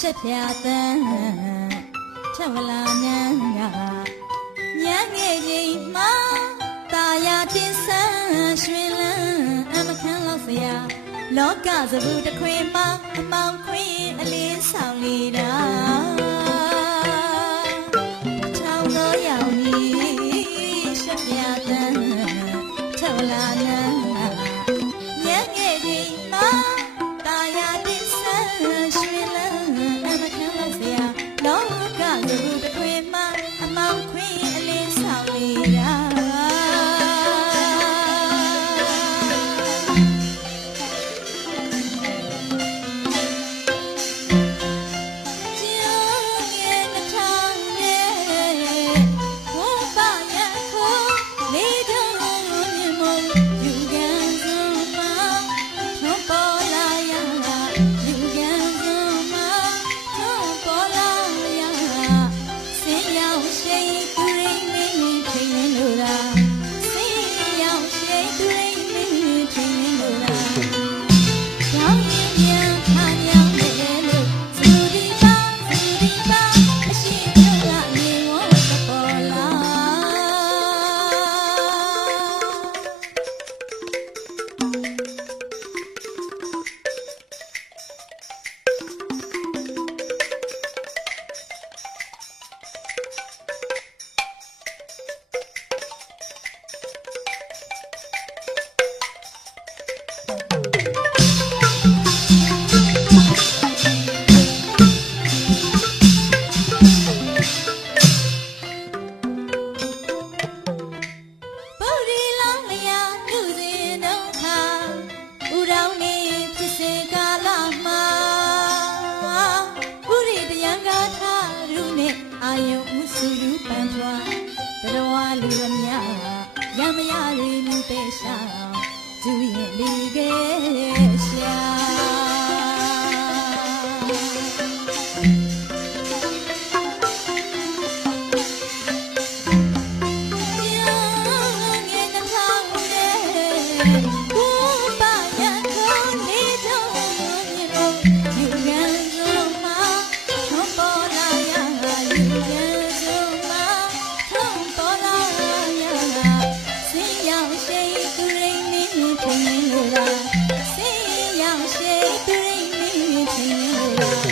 ချက်ပြတန်းချက်ဝလာနန်းကညံ့ငယ်ချင်း လောကစဘူးတခွင်မှာအမောင်ခွင်အလင်းဆောင်လီတာထောင်းတော့ရောင်ကြီးရှက်ပြတန်းထော်လာ 谁 အာယုံဥစုလူပန်ကြွားတရဝလူရမြရမရတွေမြူတဲ့ရှာသူရင်လီခဲ့ 对女子